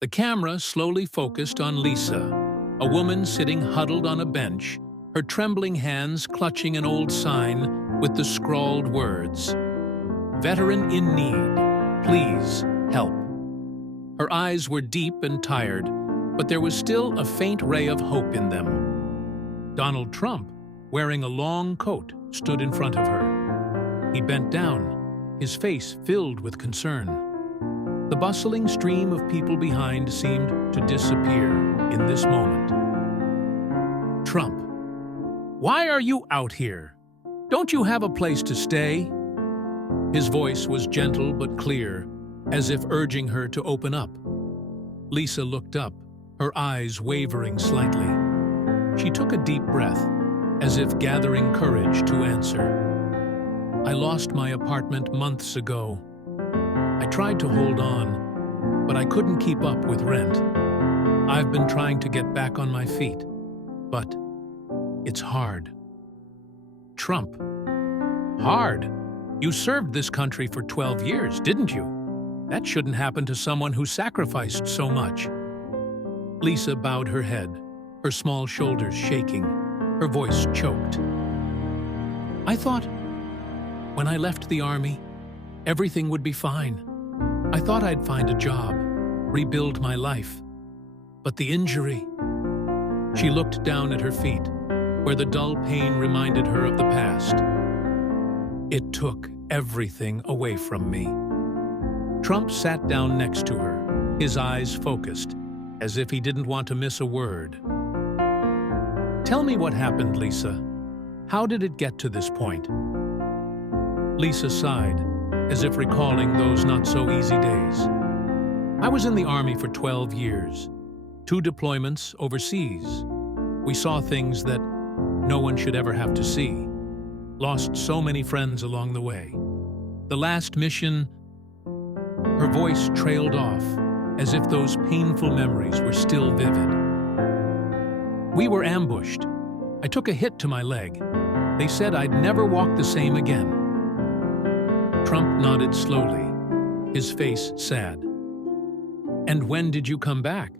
The camera slowly focused on Lisa, a woman sitting huddled on a bench, her trembling hands clutching an old sign with the scrawled words, "Veteran in need, please help." Her eyes were deep and tired, but there was still a faint ray of hope in them. Donald Trump, wearing a long coat, stood in front of her. He bent down, his face filled with concern. The bustling stream of people behind seemed to disappear in this moment. "Trump, why are you out here? Don't you have a place to stay?" His voice was gentle but clear, as if urging her to open up. Lisa looked up, her eyes wavering slightly. She took a deep breath, as if gathering courage to answer. "I lost my apartment months ago. I tried to hold on, but I couldn't keep up with rent. I've been trying to get back on my feet, but it's hard." "Trump, hard? You served this country for 12 years, didn't you? That shouldn't happen to someone who sacrificed so much." Lisa bowed her head, her small shoulders shaking, her voice choked. "I thought, when I left the army, everything would be fine. I thought I'd find a job, rebuild my life. But the injury..." She looked down at her feet, where the dull pain reminded her of the past. "It took everything away from me." Trump sat down next to her, his eyes focused, as if he didn't want to miss a word. "Tell me what happened, Lisa. How did it get to this point?" Lisa sighed, as if recalling those not-so-easy days. "I was in the Army for 12 years, 2 deployments overseas. We saw things that no one should ever have to see. Lost so many friends along the way. The last mission..." Her voice trailed off, as if those painful memories were still vivid. "We were ambushed. I took a hit to my leg. They said I'd never walk the same again." Trump nodded slowly, his face sad. "And when did you come back?"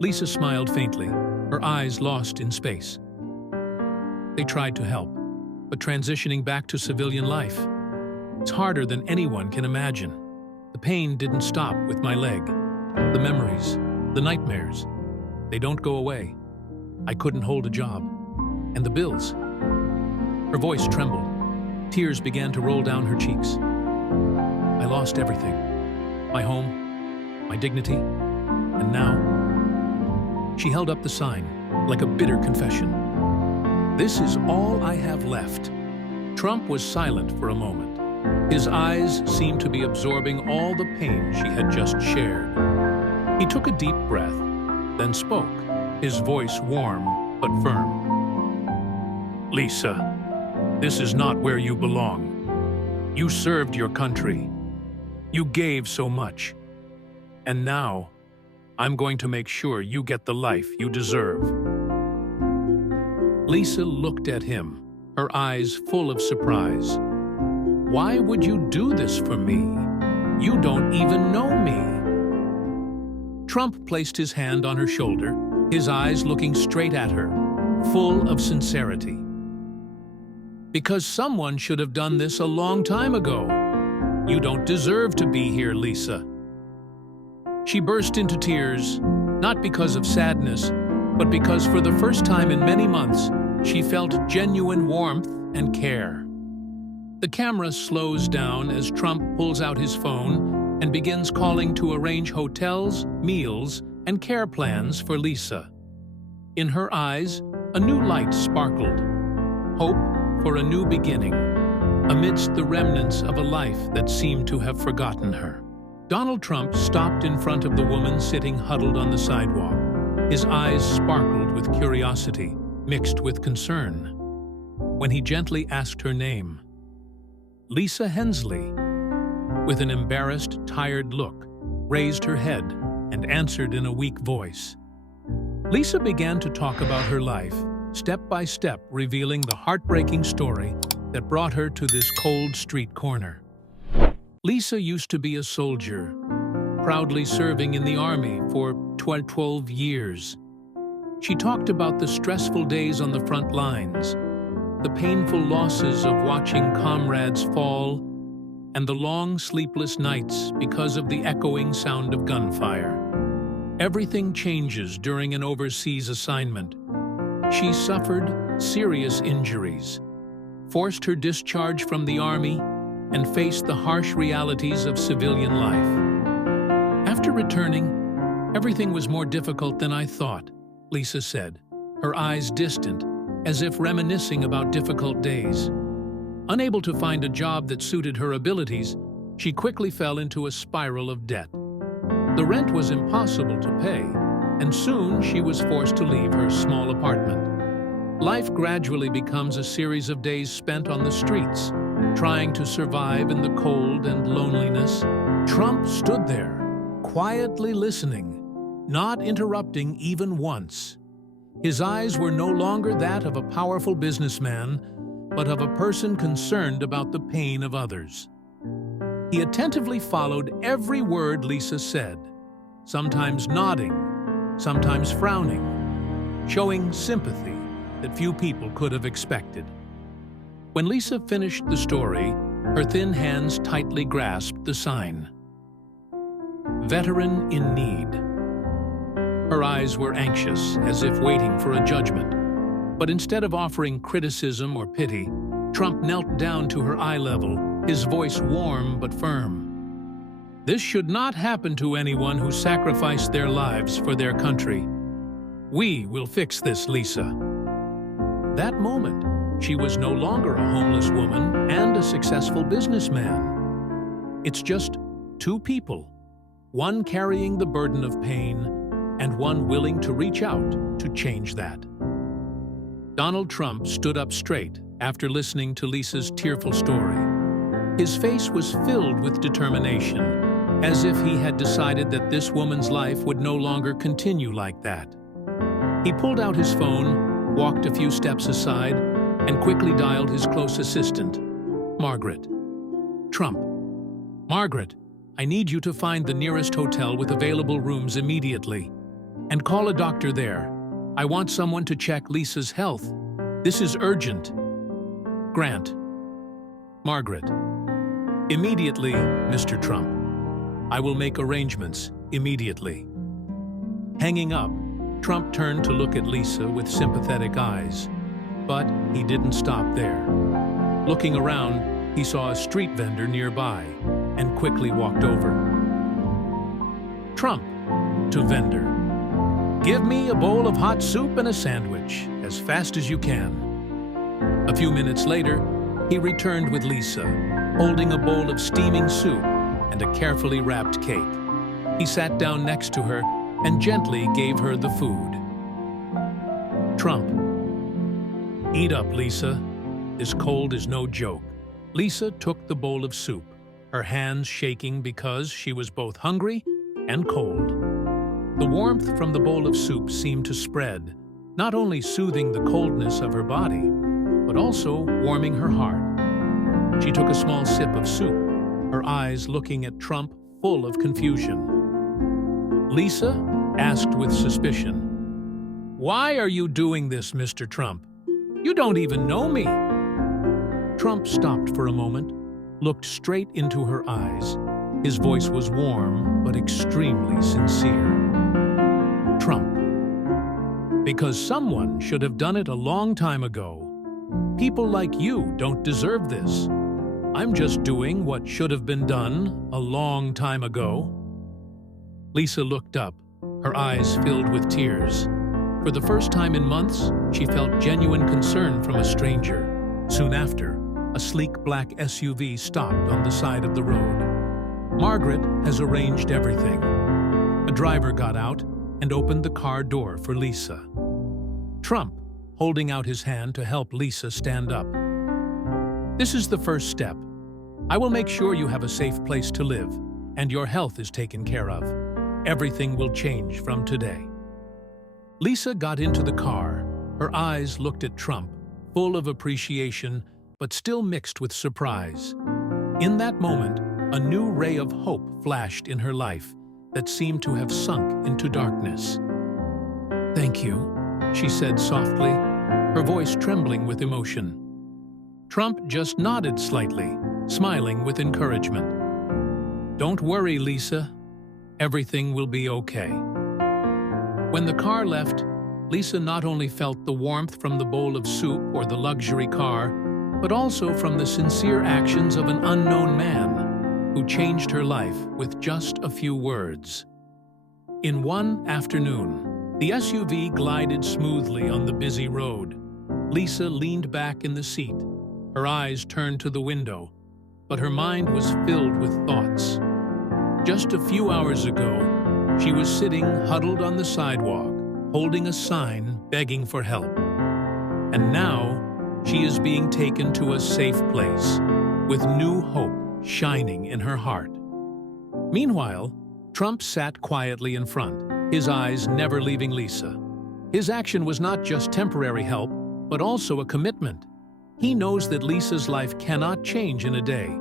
Lisa smiled faintly, her eyes lost in space. "They tried to help, but transitioning back to civilian life, it's harder than anyone can imagine. The pain didn't stop with my leg. The memories, the nightmares, they don't go away. I couldn't hold a job. And the bills..." Her voice trembled. Tears began to roll down her cheeks. "I lost everything. My home, my dignity, and now..." She held up the sign, like a bitter confession. "This is all I have left." Trump was silent for a moment. His eyes seemed to be absorbing all the pain she had just shared. He took a deep breath, then spoke, his voice warm but firm. "Lisa, this is not where you belong. You served your country. You gave so much. And now, I'm going to make sure you get the life you deserve." Lisa looked at him, her eyes full of surprise. "Why would you do this for me? You don't even know me." Trump placed his hand on her shoulder, his eyes looking straight at her, full of sincerity. "Because someone should have done this a long time ago. You don't deserve to be here, Lisa." She burst into tears, not because of sadness, but because for the first time in many months, she felt genuine warmth and care. The camera slows down as Trump pulls out his phone and begins calling to arrange hotels, meals, and care plans for Lisa. In her eyes, a new light sparkled. Hope for a new beginning, amidst the remnants of a life that seemed to have forgotten her. Donald Trump stopped in front of the woman sitting huddled on the sidewalk. His eyes sparkled with curiosity, mixed with concern. When he gently asked her name, Lisa Hensley, with an embarrassed, tired look, raised her head and answered in a weak voice. Lisa began to talk about her life, step by step revealing the heartbreaking story that brought her to this cold street corner. Lisa used to be a soldier, proudly serving in the army for 12 years. She talked about the stressful days on the front lines, the painful losses of watching comrades fall, and the long sleepless nights because of the echoing sound of gunfire. Everything changes during an overseas assignment. She suffered serious injuries, forced her discharge from the army, and faced the harsh realities of civilian life. After returning, everything was more difficult than I thought, Lisa said, her eyes distant, as if reminiscing about difficult days. Unable to find a job that suited her abilities, she quickly fell into a spiral of debt. The rent was impossible to pay, and soon she was forced to leave her small apartment. Life gradually becomes a series of days spent on the streets, trying to survive in the cold and loneliness. Trump stood there, quietly listening, not interrupting even once. His eyes were no longer that of a powerful businessman, but of a person concerned about the pain of others. He attentively followed every word Lisa said, sometimes nodding, sometimes frowning, showing sympathy that few people could have expected. When Lisa finished the story, her thin hands tightly grasped the sign. Veteran in need. Her eyes were anxious, as if waiting for a judgment. But instead of offering criticism or pity, Trump knelt down to her eye level, his voice warm but firm. This should not happen to anyone who sacrificed their lives for their country. We will fix this, Lisa. That moment, she was no longer a homeless woman and a successful businessman. It's just two people, one carrying the burden of pain and one willing to reach out to change that. Donald Trump stood up straight after listening to Lisa's tearful story. His face was filled with determination, as if he had decided that this woman's life would no longer continue like that. He pulled out his phone, walked a few steps aside, and quickly dialed his close assistant, Margaret. Trump. Margaret, I need you to find the nearest hotel with available rooms immediately, and call a doctor there. I want someone to check Lisa's health. This is urgent. Grant. Margaret. Immediately, Mr. Trump. I will make arrangements immediately. Hanging up, Trump turned to look at Lisa with sympathetic eyes. But he didn't stop there. Looking around, he saw a street vendor nearby and quickly walked over. Trump, to vendor. Give me a bowl of hot soup and a sandwich, as fast as you can. A few minutes later, he returned with Lisa, holding a bowl of steaming soup and a carefully wrapped cake. He sat down next to her and gently gave her the food. Trump. Eat up, Lisa. This cold is no joke. Lisa took the bowl of soup, her hands shaking because she was both hungry and cold. The warmth from the bowl of soup seemed to spread, not only soothing the coldness of her body, but also warming her heart. She took a small sip of soup, her eyes looking at Trump full of confusion. Lisa asked with suspicion, "Why are you doing this, Mr. Trump? You don't even know me." Trump stopped for a moment, looked straight into her eyes. His voice was warm but extremely sincere. Trump. Because someone should have done it a long time ago. People like you don't deserve this. I'm just doing what should have been done a long time ago. Lisa looked up, her eyes filled with tears. For the first time in months, she felt genuine concern from a stranger. Soon after, a sleek black SUV stopped on the side of the road. Margaret has arranged everything. A driver got out and opened the car door for Lisa. Trump, holding out his hand to help Lisa stand up. This is the first step. I will make sure you have a safe place to live, and your health is taken care of. Everything will change from today. Lisa got into the car. Her eyes looked at Trump, full of appreciation, but still mixed with surprise. In that moment, a new ray of hope flashed in her life, that seemed to have sunk into darkness. "Thank you," she said softly, her voice trembling with emotion. Trump just nodded slightly, smiling with encouragement. "Don't worry, Lisa. Everything will be okay." When the car left, Lisa not only felt the warmth from the bowl of soup or the luxury car, but also from the sincere actions of an unknown man who changed her life with just a few words. In one afternoon, the SUV glided smoothly on the busy road. Lisa leaned back in the seat, her eyes turned to the window, but her mind was filled with thoughts. Just a few hours ago, she was sitting huddled on the sidewalk, holding a sign begging for help. And now, she is being taken to a safe place, with new hope shining in her heart. Meanwhile, Trump sat quietly in front, his eyes never leaving Lisa. His action was not just temporary help, but also a commitment. He knows that Lisa's life cannot change in a day,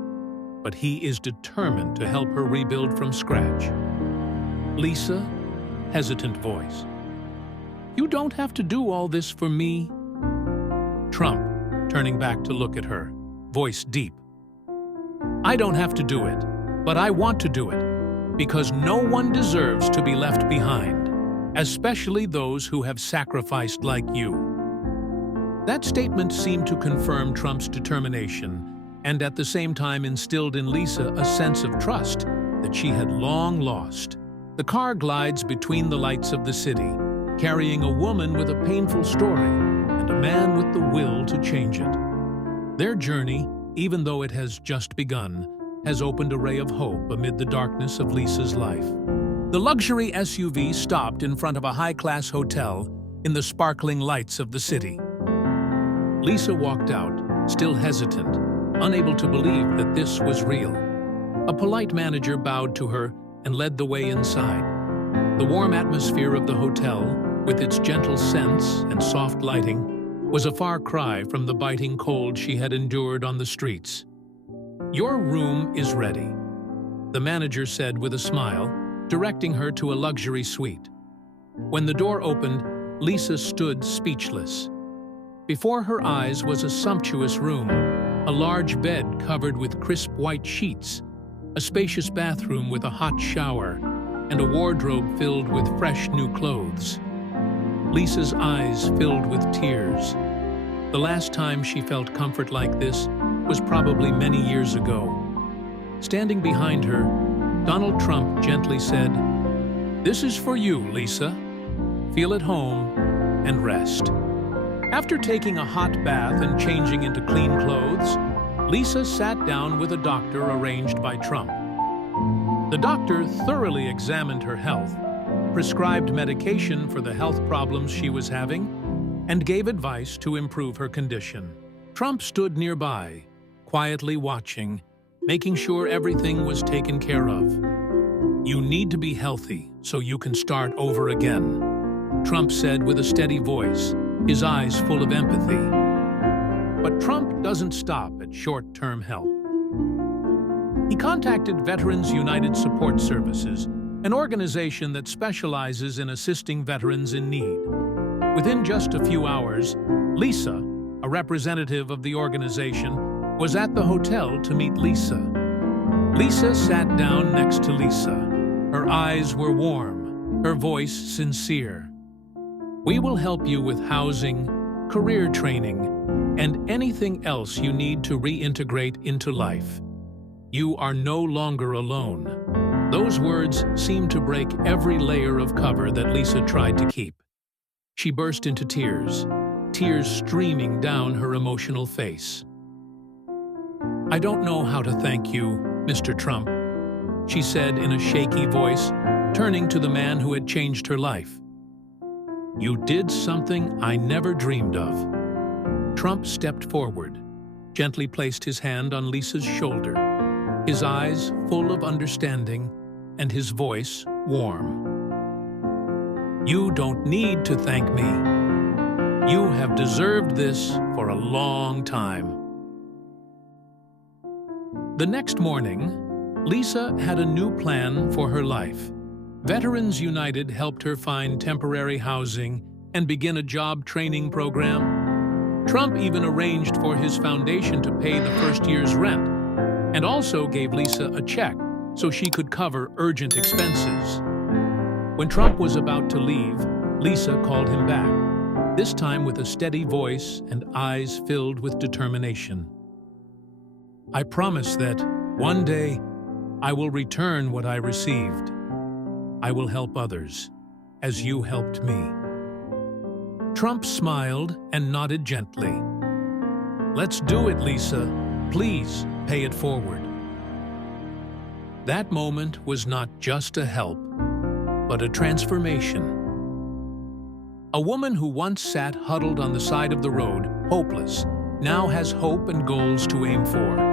but he is determined to help her rebuild from scratch. "Lisa," hesitant voice, "you don't have to do all this for me." Trump, turning back to look at her, voice deep. "I don't have to do it, but I want to do it, because no one deserves to be left behind, especially those who have sacrificed like you." That statement seemed to confirm Trump's determination, and at the same time instilled in Lisa a sense of trust that she had long lost. The car glides between the lights of the city, carrying a woman with a painful story and a man with the will to change it. Their journey, even though it has just begun, has opened a ray of hope amid the darkness of Lisa's life. The luxury SUV stopped in front of a high-class hotel in the sparkling lights of the city. Lisa walked out, still hesitant, unable to believe that this was real. A polite manager bowed to her and led the way inside. The warm atmosphere of the hotel, with its gentle scents and soft lighting, was a far cry from the biting cold she had endured on the streets. "Your room is ready," the manager said with a smile, directing her to a luxury suite. When the door opened, Lisa stood speechless. Before her eyes was a sumptuous room, a large bed covered with crisp white sheets, a spacious bathroom with a hot shower, and a wardrobe filled with fresh new clothes. Lisa's eyes filled with tears. The last time she felt comfort like this was probably many years ago. Standing behind her, Donald Trump gently said, "This is for you, Lisa. Feel at home and rest." After taking a hot bath and changing into clean clothes, Lisa sat down with a doctor arranged by Trump. The doctor thoroughly examined her health, prescribed medication for the health problems she was having, and gave advice to improve her condition. Trump stood nearby, quietly watching, making sure everything was taken care of. "You need to be healthy so you can start over again," Trump said with a steady voice, his eyes full of empathy. But Trump doesn't stop at short-term help. He contacted Veterans United Support Services, an organization that specializes in assisting veterans in need. Within just a few hours, Lisa, a representative of the organization, was at the hotel to meet Lisa. Lisa sat down next to Lisa. Her eyes were warm, her voice sincere. "We will help you with housing, career training, and anything else you need to reintegrate into life. You are no longer alone." Those words seemed to break every layer of cover that Lisa tried to keep. She burst into tears, tears streaming down her emotional face. "I don't know how to thank you, Mr. Trump," she said in a shaky voice, turning to the man who had changed her life. "You did something I never dreamed of." Trump stepped forward, gently placed his hand on Lisa's shoulder, his eyes full of understanding and his voice warm. "You don't need to thank me. You have deserved this for a long time." The next morning, Lisa had a new plan for her life. Veterans United helped her find temporary housing and begin a job training program. Trump even arranged for his foundation to pay the first year's rent, and also gave Lisa a check so she could cover urgent expenses. When Trump was about to leave, Lisa called him back, this time with a steady voice and eyes filled with determination. "I promise that, one day, I will return what I received. I will help others, as you helped me." Trump smiled and nodded gently. "Let's do it, Lisa. Please pay it forward." That moment was not just a help, but a transformation. A woman who once sat huddled on the side of the road, hopeless, now has hope and goals to aim for.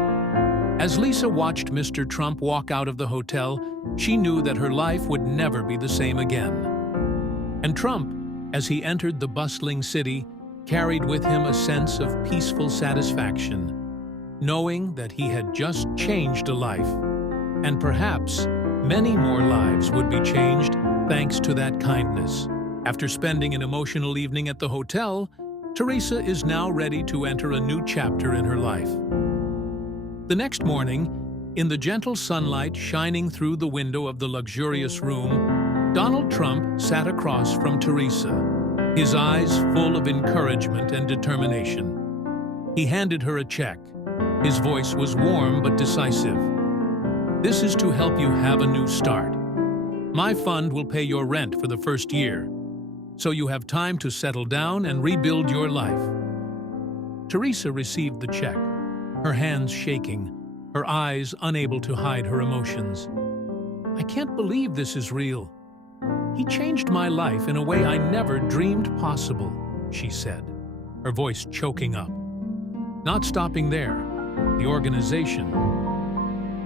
As Lisa watched Mr. Trump walk out of the hotel, she knew that her life would never be the same again. And Trump, as he entered the bustling city, carried with him a sense of peaceful satisfaction, knowing that he had just changed a life, and perhaps many more lives would be changed thanks to that kindness. After spending an emotional evening at the hotel, Teresa is now ready to enter a new chapter in her life. The next morning, in the gentle sunlight shining through the window of the luxurious room, Donald Trump sat across from Teresa, his eyes full of encouragement and determination. He handed her a check. His voice was warm but decisive. "This is to help you have a new start. My fund will pay your rent for the first year, so you have time to settle down and rebuild your life." Teresa received the check, her hands shaking, her eyes unable to hide her emotions. "I can't believe this is real. He changed my life in a way I never dreamed possible," she said, her voice choking up. Not stopping there, the organization,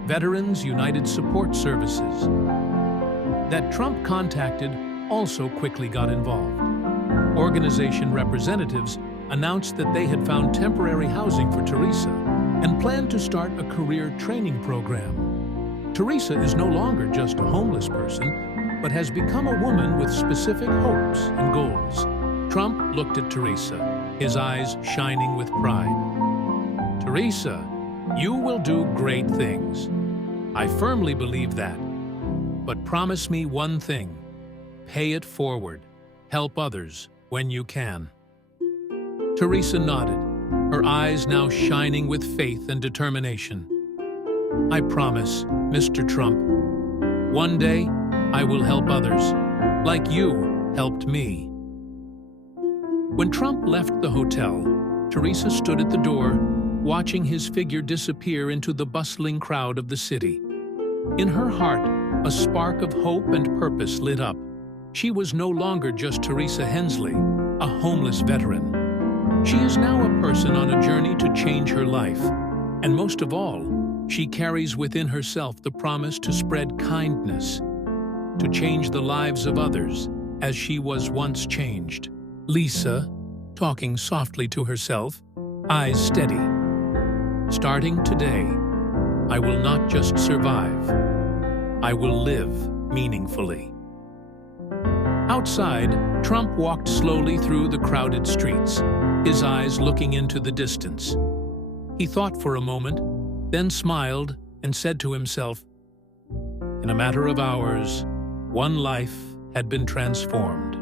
Veterans United Support Services, that Trump contacted, also quickly got involved. Organization representatives announced that they had found temporary housing for Teresa and planned to start a career training program. Teresa is no longer just a homeless person, but has become a woman with specific hopes and goals. Trump looked at Teresa, his eyes shining with pride. "Teresa, you will do great things. I firmly believe that. But promise me one thing. Pay it forward. Help others when you can." Teresa nodded, her eyes now shining with faith and determination. "I promise, Mr. Trump. One day, I will help others, like you helped me." When Trump left the hotel, Teresa stood at the door, watching his figure disappear into the bustling crowd of the city. In her heart, a spark of hope and purpose lit up. She was no longer just Teresa Hensley, a homeless veteran. She is now a person on a journey to change her life. And most of all, she carries within herself the promise to spread kindness, to change the lives of others as she was once changed. Lisa, talking softly to herself, eyes steady. "Starting today, I will not just survive. I will live meaningfully." Outside, Trump walked slowly through the crowded streets, his eyes looking into the distance. He thought for a moment, then smiled and said to himself, "In a matter of hours, one life had been transformed."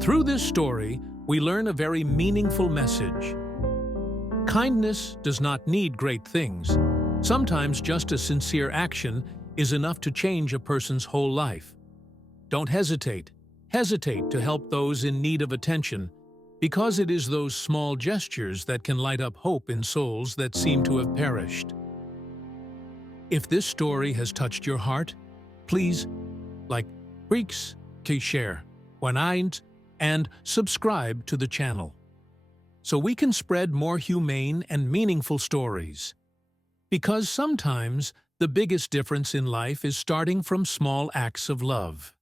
Through this story, we learn a very meaningful message. Kindness does not need great things. Sometimes just a sincere action is enough to change a person's whole life. Don't hesitate. Hesitate to help those in need of attention, because it is those small gestures that can light up hope in souls that seem to have perished. If this story has touched your heart, please like, share, and subscribe to the channel, so we can spread more humane and meaningful stories. Because sometimes the biggest difference in life is starting from small acts of love.